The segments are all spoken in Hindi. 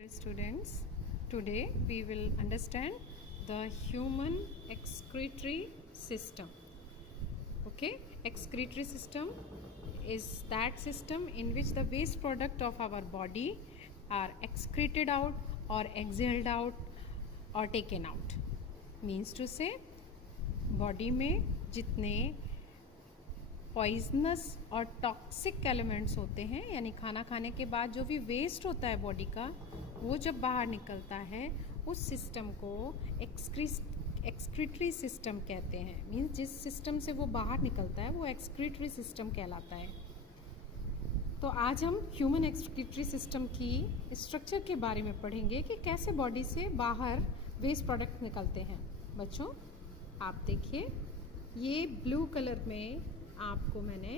Students, today we will understand the human excretory system. Okay, excretory system is that system in which the waste product of our body are excreted out or exhaled out or taken out. Means to say, body में जितने पॉइजनस और टॉक्सिक एलिमेंट्स होते हैं, यानी खाना खाने के बाद जो भी वेस्ट होता है बॉडी का, वो जब बाहर निकलता है उस सिस्टम को एक्सक्रीटरी सिस्टम कहते हैं. मीन्स जिस सिस्टम से वो बाहर निकलता है वो एक्सक्रीटरी सिस्टम कहलाता है. तो आज हम ह्यूमन एक्सक्रीटरी सिस्टम की स्ट्रक्चर के बारे में पढ़ेंगे कि कैसे बॉडी से बाहर वेस्ट प्रोडक्ट निकलते हैं. बच्चों, आप देखिए, ये ब्लू कलर में आपको मैंने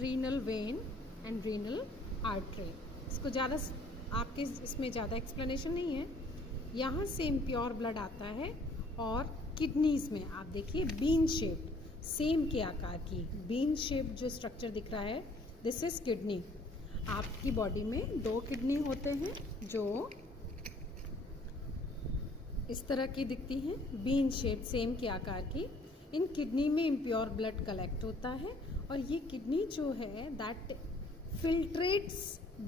renal vein and renal artery, इसको ज़्यादा आपके इसमें ज़्यादा एक्सप्लेनेशन नहीं है. यहाँ से इम्प्योर ब्लड आता है और किडनीज में आप देखिए बीन शेप, सेम के आकार की बीन शेप जो स्ट्रक्चर दिख रहा है, दिस इज किडनी. आपकी बॉडी में 2 किडनी होते हैं जो इस तरह की दिखती हैं, बीन शेप सेम के आकार की. इन किडनी में इम्प्योर ब्लड कलेक्ट होता है और ये किडनी जो है that filtrates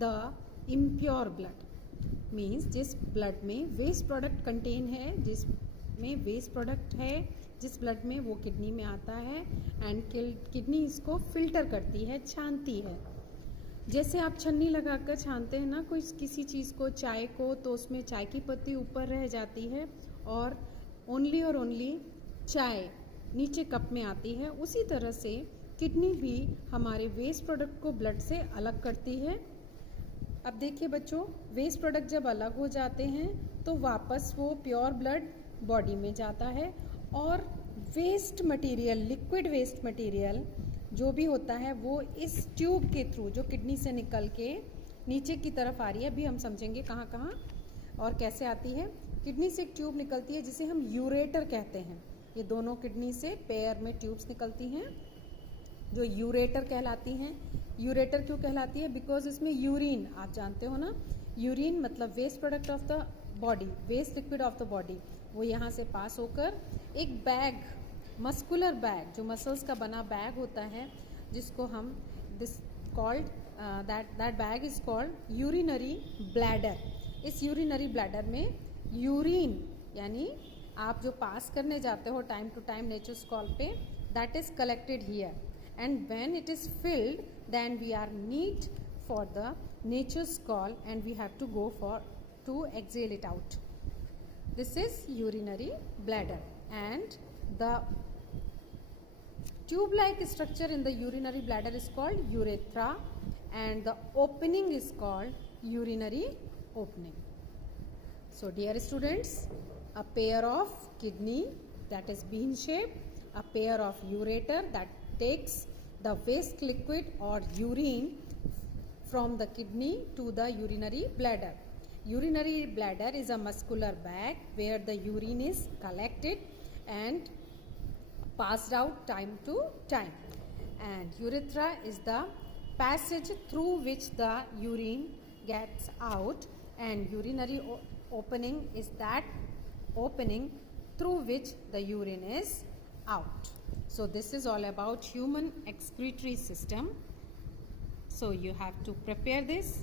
the impure blood. Means जिस ब्लड में वेस्ट प्रोडक्ट कंटेन है, जिसमें वेस्ट प्रोडक्ट है जिस ब्लड में, वो किडनी में आता है एंड किडनी इसको फिल्टर करती है, छानती है. जैसे आप छन्नी लगाकर छानते हैं ना कोई किसी चीज़ को, चाय को, तो उसमें चाय की पत्ती ऊपर रह जाती है और ओनली चाय नीचे कप में आती है. उसी तरह से किडनी भी हमारे वेस्ट प्रोडक्ट को ब्लड से अलग करती है. अब देखिए बच्चों, वेस्ट प्रोडक्ट जब अलग हो जाते हैं तो वापस वो प्योर ब्लड बॉडी में जाता है और waste material, liquid waste material जो भी होता है वो इस ट्यूब के थ्रू जो किडनी से निकल के नीचे की तरफ आ रही है. अभी हम समझेंगे कहाँ कहाँ और कैसे आती है. किडनी से एक ट्यूब निकलती है जिसे हम यूरेटर कहते हैं. ये दोनों किडनी से पेयर में ट्यूब्स निकलती हैं जो यूरेटर कहलाती हैं. यूरेटर क्यों कहलाती है? बिकॉज इसमें यूरिन, आप जानते हो ना, यूरिन मतलब waste product of the body, waste liquid of the body, वो यहाँ से पास होकर एक बैग, मस्कुलर बैग, जो मसल्स का बना बैग होता है, जिसको हम this called that bag is called urinary bladder. इस यूरिनरी ब्लैडर में यूरिन यानी आप जो पास करने जाते हो time to time nature's call पे, that is collected here and when it is filled then we are need for the nature's call and we have to go for to excel it out. This is urinary bladder and the tube-like structure in the urinary bladder is called urethra and the opening is called urinary opening. So dear students, a pair of kidney that is bean shape, a pair of ureter that takes the waste liquid or urine from the kidney to the urinary bladder. Urinary bladder is a muscular bag where the urine is collected and passed out time to time, and urethra is the passage through which the urine gets out, and urinary opening is that opening through which the urine is out. So this is all about human excretory system. So you have to prepare this